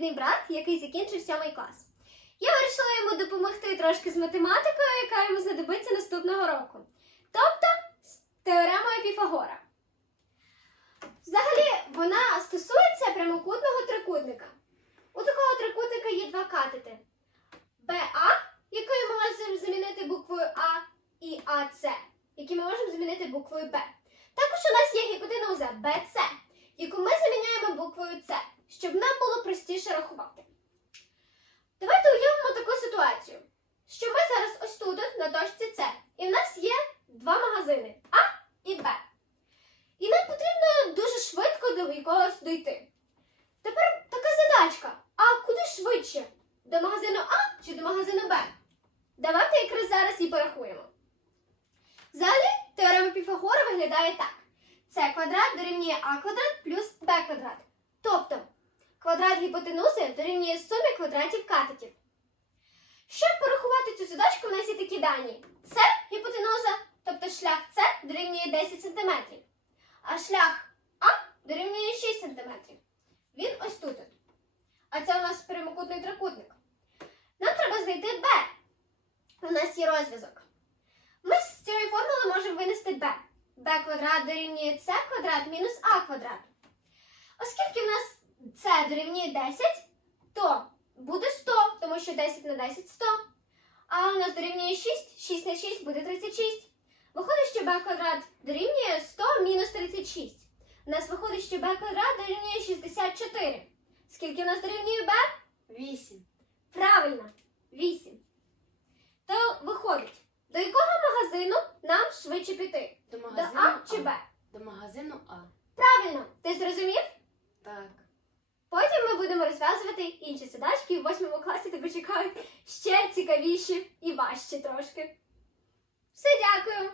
рідний брат, який закінчив сьомий клас. Я вирішила йому допомогти трошки з математикою, яка йому знадобиться наступного року. Тобто з теоремою Піфагора. Взагалі, вона стосується прямокутного трикутника. У такого трикутника є два катети: БА, якою ми можемо замінити буквою А, і АЦ, які ми можемо замінити буквою Б. Також у нас є гіпотенуза БЦ, яку ми заміняємо буквою С, щоб нам було простіше рахувати. Давайте уявимо таку ситуацію, що ми зараз ось тут, на точці С, і в нас є два магазини А і Б. І нам потрібно дуже швидко до якогось дойти. Тепер така задачка: а куди швидше? До магазину А чи до магазину Б? Давайте якраз зараз і порахуємо. Взагалі, теорема Піфагора виглядає так: С квадрат дорівнює А квадрат плюс Б квадрат. Тобто квадрат гіпотенузи дорівнює сумі квадратів катетів. Щоб порахувати цю задачку, у нас є такі дані. С гіпотенуза, тобто шлях С дорівнює 10 см, а шлях А дорівнює 6 см. Він ось тут. А це у нас прямокутний трикутник. Нам треба знайти Б. У нас є розв'язок. Ми з цієї формули можемо винести b. b квадрат дорівнює c квадрат мінус a квадрат. Оскільки c дорівнює 10, то буде 100, тому що 10 на 10 100. А у нас дорівнює 6, 6 на 6 буде 36. Виходить, що b квадрат дорівнює 100 мінус 36. У нас виходить, що b квадрат дорівнює 64. Скільки у нас дорівнює b? Вісім. Правильно, 8. То виходить, до якого магазину нам швидше піти? До До А чи Б? До магазину А. Правильно, ти зрозумів? Так. Потім ми будемо розв'язувати інші задачки, і в восьмому класі тебе чекають ще цікавіші і важчі трошки. Все, дякую!